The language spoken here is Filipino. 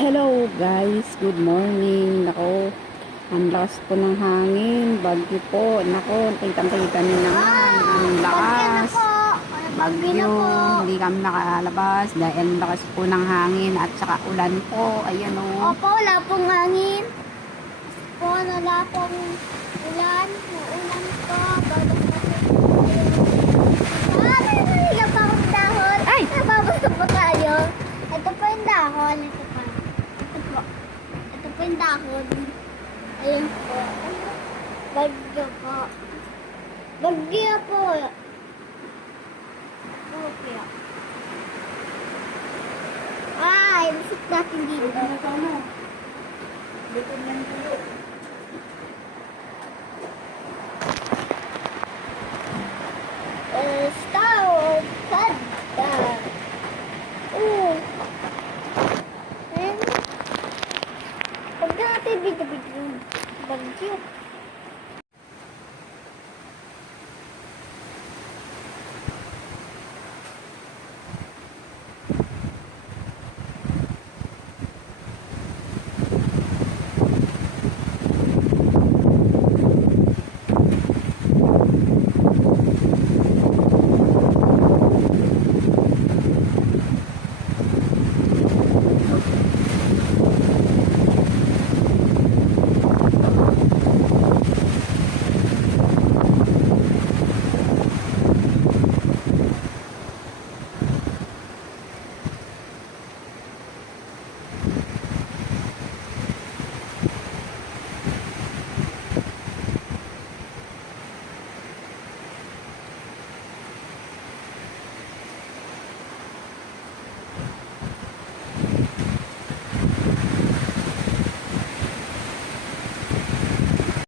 Hello guys, good morning. Nako, ang lakas po ng hangin, bagyo po. Nako, kitang-kita niyo naman, ang lakas. Bagyo, hindi kami nakalabas dahil ang lakas po ng hangin at saka ulan po. Ayan o. Opo, wala pong hangin. Po, wala pong ulan. Ulan po. May maliga pa akong dahon. Ay! Nababasa pa tayo. Ito po yung dahon. Ito pa. Ito po. Ito po yung dahon. Ayun po. Bagyo po. Bagyo po. Okay. Ay, lusot natin dito. Star Panda. Ayun. Huwag natin video-video. Bagyo.